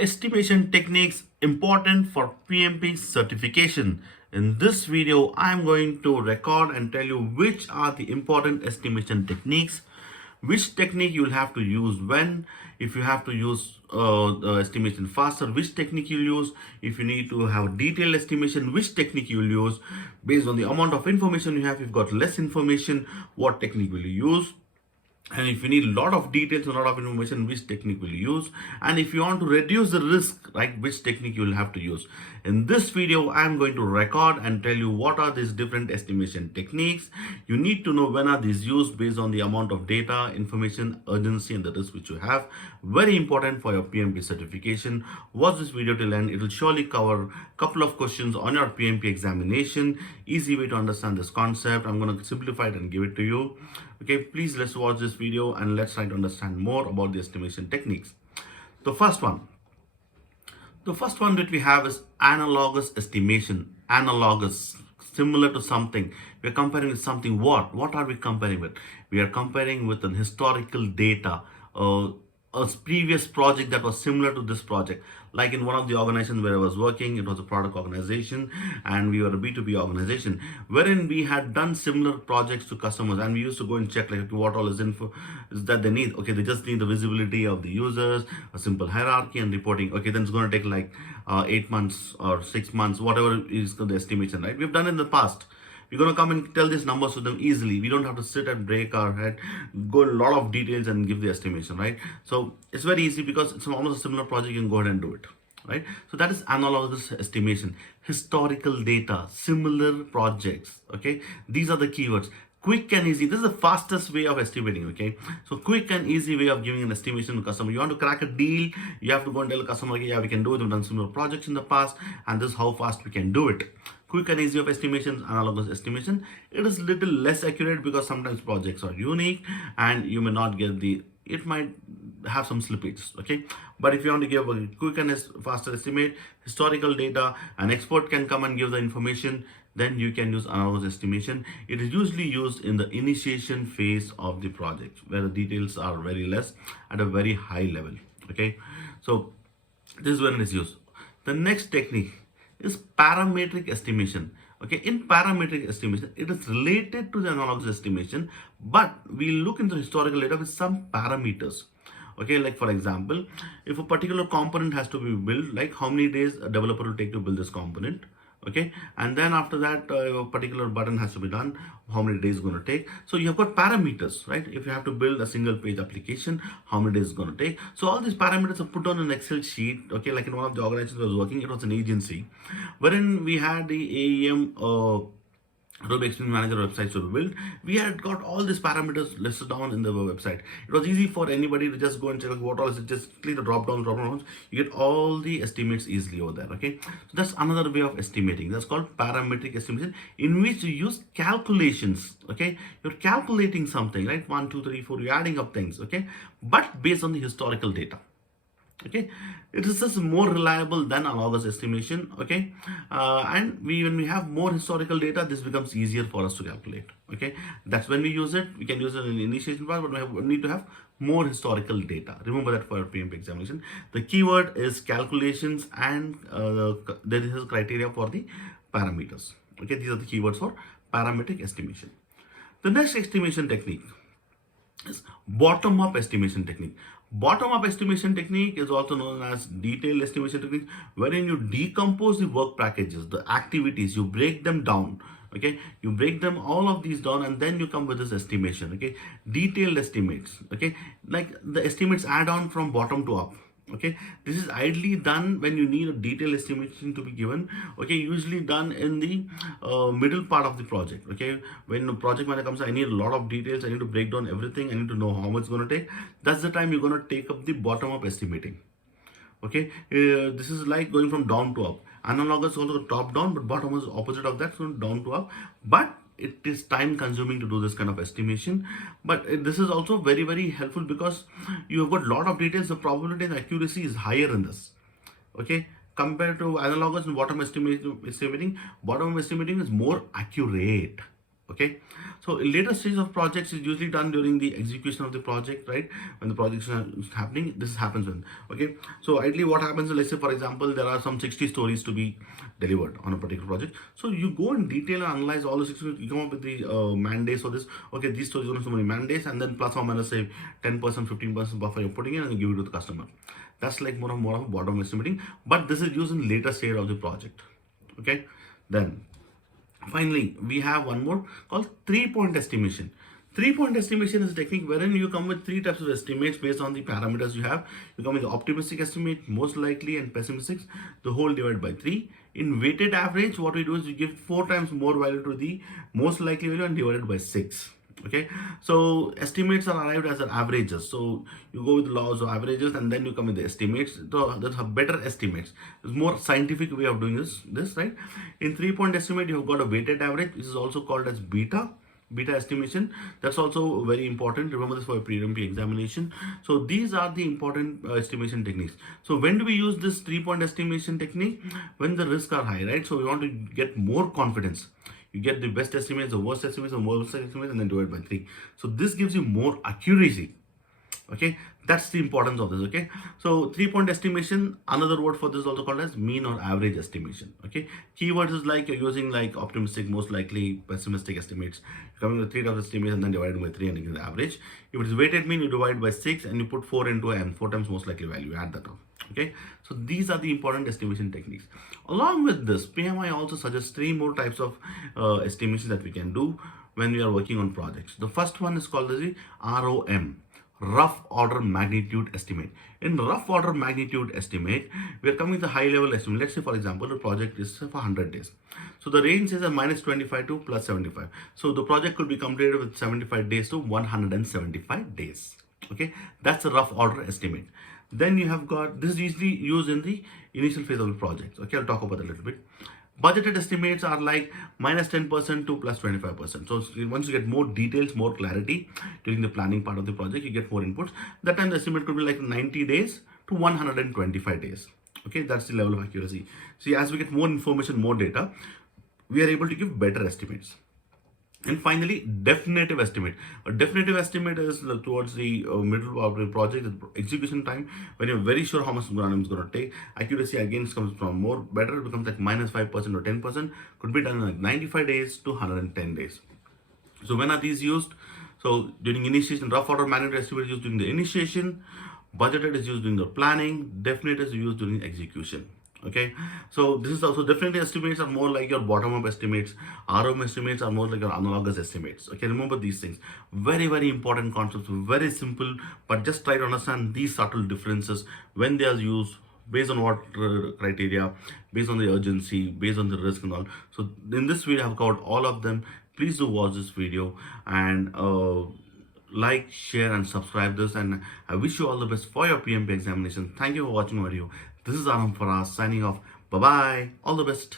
Estimation techniques important for PMP certification. In this video, I am going to record and tell you which are the important estimation techniques, which technique you will have to use when, if you have to use the estimation faster, which technique you'll use, if you need to have detailed estimation, which technique you'll use, based on the amount of information you have, if you've got less information, what technique will you use, and if you need a lot of details, a lot of information, which technique will you use, and if you want to reduce the risk, right, which technique you will have to use. In this video, I am going to record and tell you what are these different estimation techniques. You need to know when are these used based on the amount of data, information, urgency, and the risk which you have. Very important for your PMP certification. Watch this video till end. It will surely cover a couple of questions on your PMP examination. Easy way to understand this concept. I'm going to simplify it and give it to you. Okay, please let's watch this video and let's try to understand more about the estimation techniques. The first one, the first one that we have is analogous estimation. Analogous, similar to something. We're comparing with something. What are we comparing with? We are comparing with an historical data, a previous project that was similar to this project. Like in one of the organizations where I was working, it was a product organization and we were a B2B organization wherein we had done similar projects to customers, and we used to go and check like, okay, what all is info is that they need. Okay, they just need the visibility of the users, a simple hierarchy and reporting. Okay, then it's going to take like 8 months or 6 months, whatever is the estimation, right? We've done it in the past. We're going to come and tell these numbers to them easily. We don't have to sit and break our head, go a lot of details and give the estimation, right? So it's very easy because it's almost a similar project. You can go ahead and do it, right? So that is analogous estimation. Historical data, similar projects, okay? These are the keywords. Quick and easy. This is the fastest way of estimating, okay? So quick and easy way of giving an estimation to customer. You want to crack a deal, you have to go and tell the customer, okay, yeah, we can do it. We've done similar projects in the past and this is how fast we can do it. Quick and easy of estimations, analogous estimation. It is little less accurate because sometimes projects are unique and you may not get the, it might have some slippages, okay? But if you want to give a quick and faster estimate, historical data, an expert can come and give the information, then you can use analogous estimation. It is usually used in the initiation phase of the project where the details are very less at a very high level, okay? So this is when it is used. The next technique is parametric estimation. Okay, in parametric estimation, it is related to the analogous estimation, but we look into historical data with some parameters. Okay, like for example, if a particular component has to be built, like how many days a developer will take to build this component, okay, and then after that a particular button has to be done, how many days is going to take. So you have got parameters, right? If you have to build a single page application, how many days is going to take. So all these parameters are put on an Excel sheet. Okay, like in one of the organizations I was working, it was an agency wherein we had the AEM Adobe Experience Manager websites to build. We had got all these parameters listed down in the website. It was easy for anybody to just go and check what all is it. Just click the drop downs. You get all the estimates easily over there. Okay, so that's another way of estimating. That's called parametric estimation, in which you use calculations. Okay, you're calculating something, right? 1, 2, 3, 4. You're adding up things. Okay, but based on the historical data. Okay, it is just more reliable than analogous estimation. Okay, and when we have more historical data, this becomes easier for us to calculate. Okay, that's when we use it. We can use it in the initiation part, but we need to have more historical data. Remember that for your PMP examination. The keyword is calculations, and there is a criteria for the parameters. Okay, these are the keywords for parametric estimation. The next estimation technique is bottom-up estimation technique. Bottom-up estimation technique is also known as detailed estimation technique, wherein you decompose the work packages, the activities, you break them down. Okay, you break them all of these down, and then you come with this estimation. Okay, detailed estimates. Okay, like the estimates add on from bottom to up. Okay, this is ideally done when you need a detailed estimation to be given. Okay, usually done in the middle part of the project. Okay, when the project manager comes, I need a lot of details, I need to break down everything, I need to know how much it's going to take. That's the time you're going to take up the bottom up estimating. Okay, this is like going from down to up. Analogous also top down, but bottom is opposite of that, so down to up. But it is time consuming to do this kind of estimation, but this is also very helpful because you have got a lot of details. The probability and accuracy is higher in this. Okay, compared to analogous and bottom estimating, bottom estimating is more accurate. Okay, so in later stage of projects is usually done during the execution of the project, right? When the project is happening, this happens when. Okay, so ideally what happens, let's say for example there are some 60 stories to be delivered on a particular project. So you go in detail and analyze all the 60, you come up with the mandates for this. Okay, these stories are so many mandates, and then plus or minus say 10%, 15% buffer you're putting in, and you give it to the customer. That's like more of a bottom estimating, but this is used in later stage of the project. Okay, then finally, we have one more called 3-point estimation. 3-point estimation is a technique wherein you come with three types of estimates based on the parameters you have. You come with the optimistic estimate, most likely, and pessimistic, the whole divided by 3. In weighted average, what we do is we give 4 times more value to the most likely value and divided by 6. Okay, so estimates are arrived as an averages. So you go with the laws of averages and then you come with the estimates. So that's a better estimates. It's more scientific way of doing this, right? In 3-point estimate, you have got a weighted average, which is also called as beta estimation. That's also very important. Remember this for your PMP examination. So these are the important estimation techniques. So when do we use this 3-point estimation technique? When the risks are high, right? So we want to get more confidence. You get the best estimates, the worst estimates, the worst estimates, and then divide by 3. So this gives you more accuracy. Okay, that's the importance of this. Okay, so 3-point estimation, another word for this is also called as mean or average estimation. Okay, keywords is like you're using like optimistic, most likely, pessimistic estimates. You're coming with 3 types of estimates and then divided by 3 and you get the average. If it is weighted mean, you divide by 6 and you put 4 into n, 4 times most likely value, add that up. Okay, so these are the important estimation techniques. Along with this, PMI also suggests 3 more types of estimations that we can do when we are working on projects. The first one is called the ROM, rough order magnitude estimate. In rough order magnitude estimate, we are coming with a high level estimate. Let's say for example, the project is for 100 days. So the range is a minus 25 to plus 75. So the project could be completed with 75 days to 175 days. Okay, that's a rough order estimate. Then you have got, this is usually used in the initial phase of the project. Okay, I'll talk about that a little bit. Budgeted estimates are like minus 10% to plus 25%. So once you get more details, more clarity during the planning part of the project, you get more inputs. That time the estimate could be like 90 days to 125 days. Okay, that's the level of accuracy. See, as we get more information, more data, we are able to give better estimates. And finally, definitive estimate. A definitive estimate is towards the middle of the project execution time, when you're very sure how much Boomerang is going to take. Accuracy again comes from more better, it becomes like minus 5% or 10%, could be done in like 95 days to 110 days. So when are these used? So during initiation, rough order magnitude estimate is used during the initiation, budgeted is used during the planning, definite is used during execution. Okay, so this is also definitely estimates are more like your bottom up estimates. ROM estimates are more like your analogous estimates. Okay, remember these things. Very important concepts, very simple, but just try to understand these subtle differences when they are used, based on what criteria, based on the urgency, based on the risk and all. So in this video I've covered all of them. Please do watch this video and like, share and subscribe this, and I wish you all the best for your PMP examination. Thank you for watching my video. This is Arham Faraaz signing off. Bye bye. All the best.